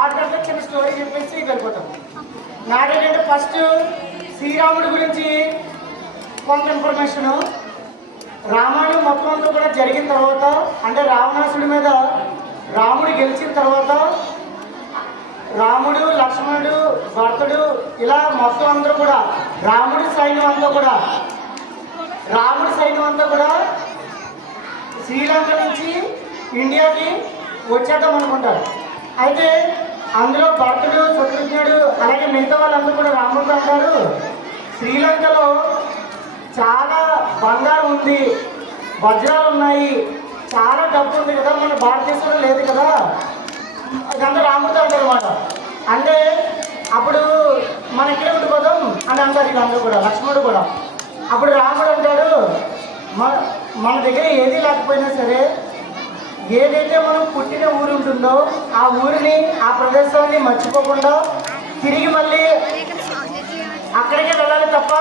Short కట్లో చిన్న story చెప్పేసి వెళ్ళిపోతాం. నాకేంటంటే ఫస్ట్ శ్రీరాముడి గురించి కొంత ఇన్ఫర్మేషను. రామాయణం మొత్తం అంతా కూడా జరిగిన తర్వాత, అంటే రావణాసుడి మీద రాముడు గెలిచిన తర్వాత రాముడు, లక్ష్మణుడు, భరతుడు ఇలా మొత్తం అందరూ కూడా రాముడి సైన్యం అంతా కూడా శ్రీలంక నుంచి ఇండియాకి వచ్చేద్దాం అనుకుంటారు. అయితే అందులో భరతుడు, శత్రుఘ్నుడు అలాగే మిగతా వాళ్ళందరూ కూడా రాముడితో అంటారు, శ్రీలంకలో చాలా బంగారం ఉంది, వజ్రాలు ఉన్నాయి, చాలా డబ్బు ఉంది కదా, మన భారతదేశంలో లేదు కదా, అదంతా రాముడితో అంటారు అనమాట. అంటే అప్పుడు మన ఇక్కడే ఉండిపోదాం అని అంటారు వీళ్ళందరూ కూడా, లక్ష్మణుడు కూడా. అప్పుడు రాముడు అంటాడు, మన దగ్గర ఏది లేకపోయినా సరే ఏదైతే మనం పుట్టిన ఊరు ఉంటుందో ఆ ఊరిని, ఆ ప్రదేశాన్ని మర్చిపోకుండా తిరిగి మళ్ళీ అక్కడికే వెళ్ళాలి తప్ప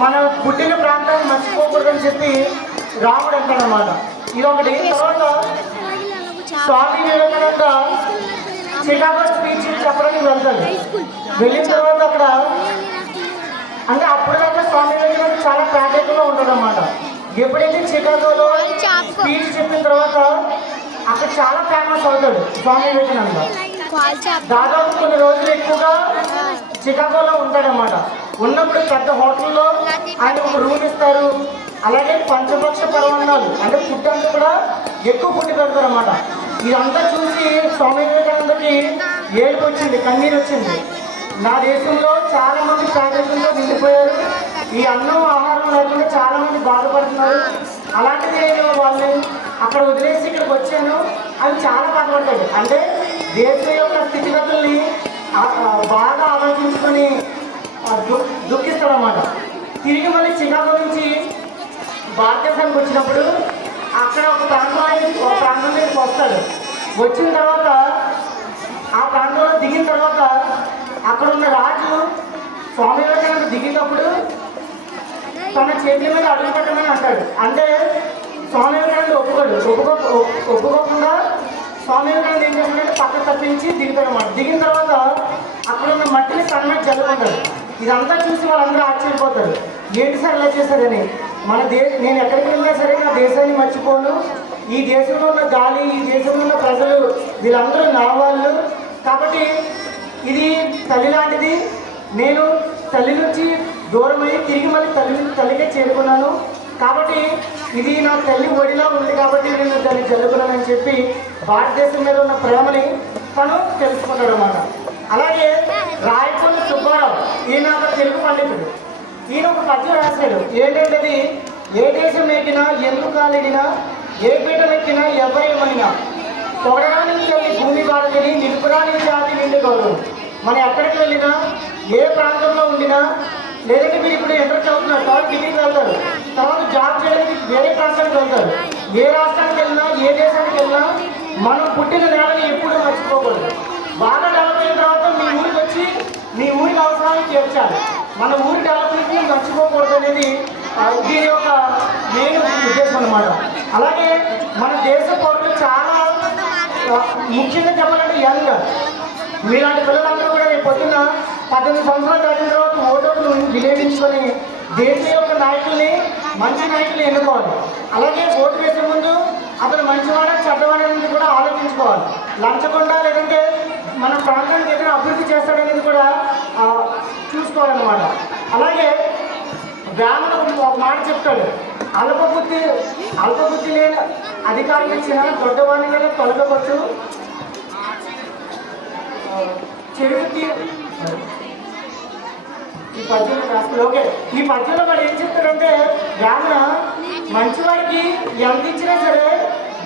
మన పుట్టిన ప్రాంతాన్ని మర్చిపోకూడదని చెప్పి రాముడు అంటాడనమాట. ఇది ఒకటి. తర్వాత స్వామి వివేకానంద చికాగో స్పీచ్ చెప్పడానికి వెళ్తాడు. వెళ్ళిన తర్వాత అక్కడ అంటే అప్పుడు దాకా స్వామి వివేకానంద చాలా ప్రాక్టికల్గా ఉంటాడు అనమాట. ఎప్పుడైతే చికాగోలో స్పీచ్ చెప్పిన తర్వాత అక్కడ చాలా ఫేమస్ అవుతాడు స్వామి వివేకానంద. దాదాపు కొన్ని రోజులు ఎక్కువగా చికాగోలో ఉంటాడనమాట. ఉన్నప్పుడు పెద్ద హోటల్లో ఆయన ఒక రూమ్ ఇస్తారు. అలాగే పంచపక్ష పర్వణాలు అంటే ఫుడ్ అంతా కూడా ఎక్కువ ఫుడ్ పెడతారు అన్నమాట. ఇదంతా చూసి స్వామి వివేకానందకి ఏడుపు వచ్చింది, కన్నీరు వచ్చింది. నా దేశంలో చాలా మంది పేదరికంలో నిండిపోయారు, ఈ అన్నం ఆహారం లేకుండా చాలా మంది బాధపడుతున్నారు, అలాంటిది నేను వాళ్ళని అక్కడ వదిలేసి ఇక్కడికి వచ్చాను అని చాలా బాధపడతాడు. అంటే దేశం యొక్క స్థితిగతుల్ని బాగా ఆలోచించుకొని దుఃఖిస్తాడు అన్నమాట. తిరిగి మళ్ళీ చికాగో నుంచి భారతదేశానికి వచ్చినప్పుడు అక్కడ ఒక ప్రాంతం మీదకి వస్తాడు. వచ్చిన తర్వాత ఆ ప్రాంతంలో దిగిన తర్వాత అక్కడ ఉన్న రాజు స్వామి వివేకానంద దిగినప్పుడు తన చేతుల మీద అడుగు పెట్టమని అంటాడు. అంటే స్వామి వివేకానంద ఒప్పుకోకుండా స్వామి వివేకానంద ఏం చేస్తాడంటే పక్క తప్పించి దిగుతాడు అన్నమాట. దిగిన తర్వాత అక్కడ ఉన్న మట్టిని తనమేసి జల్లుకుంటాడు. ఇదంతా చూసి వాళ్ళందరూ ఆశ్చర్యపోతారు, ఏంటి సార్ ఇలా చేశారని. నేను ఎక్కడికి వెళ్ళినా సరే నా దేశాన్ని మర్చిపోను, ఈ దేశంలో ఉన్న గాలి, ఈ దేశంలో ఉన్న ప్రజలు వీళ్ళందరూ నా వాళ్ళు, కాబట్టి ఇది తల్లి లాంటిది, నేను తల్లి నుంచి దూరమై తిరిగి మళ్ళీ తల్లికే చేరుకున్నాను, కాబట్టి ఇది నా తల్లి ఒడిలో ఉంది కాబట్టి నేను దాన్ని జల్లుకున్నానని చెప్పి భారతదేశం మీద ఉన్న ప్రేమని తను తెలుసుకుంటాడు అన్నమాట. అలాగే రాయపల్లి సుబ్బారావు, ఈయన ఒక తెలుగు పండితుడు. ఈయన ఒక పద్యం రాశాడు. ఏంటంటే, ఏ దేశం ఎక్కినా, ఎందుకు కాలిగినా, ఏ పీఠం ఎక్కినా, ఎవరేమనినా, పొగడానికి వెళ్ళి భూమి భారతిని, నిలుపురానికి జాతి నిండి గౌరవం. మనం ఎక్కడికి వెళ్ళినా, ఏ ప్రాంతంలో ఉండినా, లేదంటే మీరు ఇప్పుడు ఎంటర్ చదువుతున్నారు తర్వాత ఢిల్లీకి వెళ్తారు, తర్వాత జాబ్ చేయడానికి వేరే ప్రాంతానికి వెళ్తారు, ఏ రాష్ట్రానికి వెళ్ళినా, ఏ దేశానికి వెళ్ళినా మనం పుట్టిన నేలని ఎప్పుడూ మర్చిపోకూడదు. బాగా డెవలప్ అయిన తర్వాత మీ ఊరికి వచ్చి మీ ఊరికి అవసరాన్ని తీర్చాలి. మన ఊరి డెవలప్మెంట్ని మర్చిపోకూడదు అనేది దీని యొక్క మెయిన్ ఉద్దేశం అన్నమాట. అలాగే మన దేశ పౌరులు చాలా ముఖ్యంగా చెప్పాలంటే యంగ్, మీలాంటి పిల్లలందరూ కూడా రేపు పొద్దున్న 18 సంవత్సరాలు దాటిన తర్వాత ఓటర్లు వినియోగించుకొని దేశ యొక్క నాయకుల్ని, మంచి నాయకుల్ని ఎన్నుకోవాలి. అలాగే ఓటు వేసే ముందు అతను మంచివాడా చెడ్డవాడనేది కూడా ఆలోచించుకోవాలి. లంచకుండా లేదంటే మన ప్రాంతానికి ఏదైనా అభివృద్ధి చేస్తాడనేది కూడా చూసుకోవాలన్నమాట. అలాగే బ్రాహ్మణుడు ఒక మాట చెప్తాడు, అల్పబుద్ధి లేని అధికారం ఇచ్చిన దొడ్డవాణి మీద తొలగవచ్చు, చెడుబుద్ధి. ఈ పద్యంలో రాస్తాడు. ఓకే, ఈ పద్యంలో వాడు ఏం చెప్తాడంటే, బ్రాహ్మణ మంచివాడికి ఎంత ఇచ్చినా సరే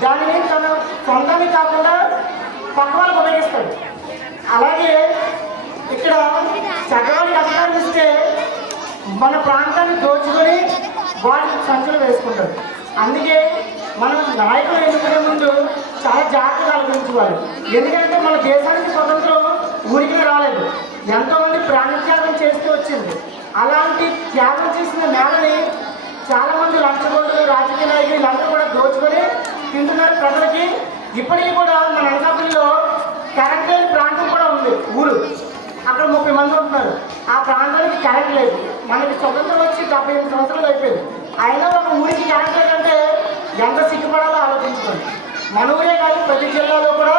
దానిని తన సొంతాన్ని కాకుండా పక్క వాళ్ళకి ఉపయోగిస్తాడు. అలాగే ఇక్కడ చక్కవాడికి అధికారం ఇస్తే మన ప్రాంతాన్ని దోచుకొని వాడికి సంచులు వేసుకుంటాడు. అందుకే మనం నాయకులు ఎన్నుకునే ముందు చాలా జాగ్రత్తగా ఆలోచించుకోవాలి. ఎందుకంటే మన దేశానికి స్వతంత్రం ఊరికి రాలేదు, ఎంతోమంది ప్రాణత్యాగం చేస్తూ వచ్చింది. అలాంటి త్యాగం చేసిన నేలని చాలామంది లంచగొండలు, రాజకీయ నాయకులు వీళ్ళందరూ కూడా దోచుకొని తింటున్నారు ప్రజలకి. ఇప్పటికీ కూడా మన అనకాపల్లిలో కరెంట్ లేని ప్రాంతం కూడా ఉన్నారు. ఆ ప్రాంతానికి కరెంట్ లేదు. మనకి స్వతంత్రం వచ్చి 78 సంవత్సరాలు అయిపోయింది. అయినా ఒక ఊరికి కరెంట్ లేదంటే ఎంత సిగ్గుపడాలో ఆలోచించుకోండి. మన ఊరే కాదు, ప్రతి జిల్లాలో కూడా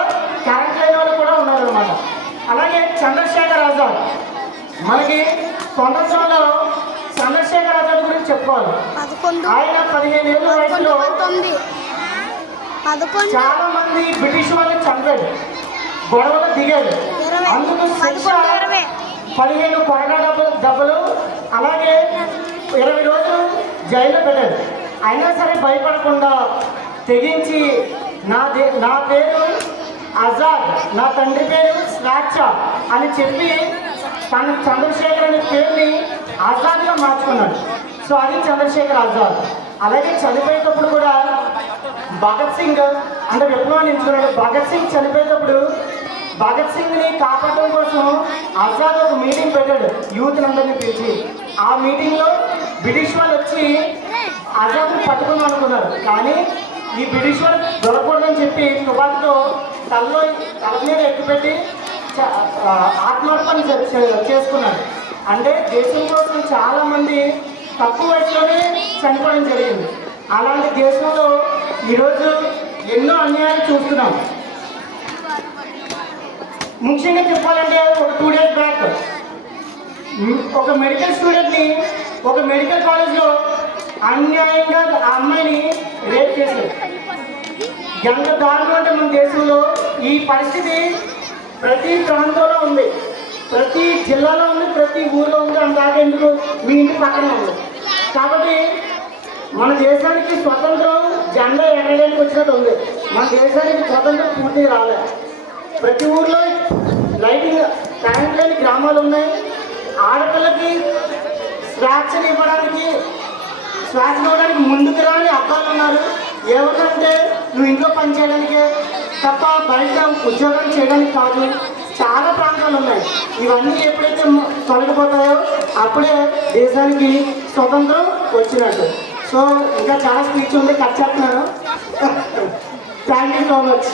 కరెంట్ లేని వాళ్ళు కూడా ఉన్నారనమాట. అలాగే చంద్రశేఖర్ ఆజాద్, మనకి స్వతంత్రంలో చంద్రశేఖర్ ఆజాద్ గురించి చెప్పుకోవాలి. ఆయన 15 ఏళ్ళ వయసులో చాలా మంది బ్రిటిష్ వాళ్ళని చంపాడు, గొడవలు దిగాడు. అందుకు 15 కొరడా దెబ్బలు, అలాగే 20 రోజులు జైల్లో పెట్టాడు. అయినా సరే భయపడకుండా తెగించి నా పేరు ఆజాద్, నా తండ్రి పేరు స్వేచ్ఛ అని చెప్పి తన చంద్రశేఖర్ అనే పేరుని ఆజాద్గా మార్చుకున్నాడు. సో అది చంద్రశేఖర్ ఆజాద్. అలాగే చనిపోయేటప్పుడు కూడా భగత్ సింగ్ అంటే విప్లవాన్ని ఎంచుకున్నాడు. భగత్ సింగ్ చనిపోయేటప్పుడు భగత్ సింగ్ని కాపాడడం కోసం ఆజాద్ ఒక మీటింగ్ పెట్టాడు, యూత్ అందరినీ పిలిచి. ఆ మీటింగ్లో బ్రిటిష్ వాళ్ళు వచ్చి ఆజాద్ని పట్టుకుందాం అనుకున్నారు. కానీ ఈ బ్రిటిష్ వాళ్ళు దొరకకూడదని చెప్పి తుపాకుతో తల మీద ఎక్కుపెట్టి ఆత్మార్పణ చేసుకున్నారు. అంటే దేశం కోసం చాలామంది తక్కువ వయసులోనే చనిపోవడం జరిగింది. అలాంటి దేశంలో ఈరోజు ఎన్నో అన్యాయాలు చూస్తున్నాం. ముఖ్యంగా చెప్పాలంటే ఒక 2 days బ్యాక్ ఒక మెడికల్ స్టూడెంట్ని ఒక మెడికల్ కాలేజ్లో అన్యాయంగా ఆ అమ్మాయిని రేప్ చేశారు. ఎంత దారుణం అంటే మన దేశంలో ఈ పరిస్థితి ప్రతి ప్రాంతంలో ఉంది, ప్రతి జిల్లాలో ఉంది, ప్రతి ఊళ్ళో ఉంది. అందాక ఎందుకు మీ ఇంటి పక్కనే ఉంది. కాబట్టి మన దేశానికి స్వతంత్రం జెండా ఎగరడానికి వచ్చినట్టు ఉంది. మన దేశానికి స్వతంత్రం పూర్తిగా రాలేదు. ప్రతి ఊర్లో లైటింగ్ కరెంట్ లేని గ్రామాలు ఉన్నాయి. ఆడపిల్లకి స్వేచ్ఛను ఇవ్వడానికి ముందుకు రాని అబ్బాయిలు ఉన్నారు. ఏమంటే నువ్వు ఇంట్లో పని చేయడానికే తప్ప బయట ఉద్యోగం చేయడానికి కాదు. చాలా ప్రాంతాలు ఉన్నాయి. ఇవన్నీ ఎప్పుడైతే తొలగిపోతాయో అప్పుడే దేశానికి స్వతంత్రం వచ్చినట్టు. సో ఇంకా చాలా స్పీచ్ ఉంది, కట్ చేస్తున్నాను. Thank you so much.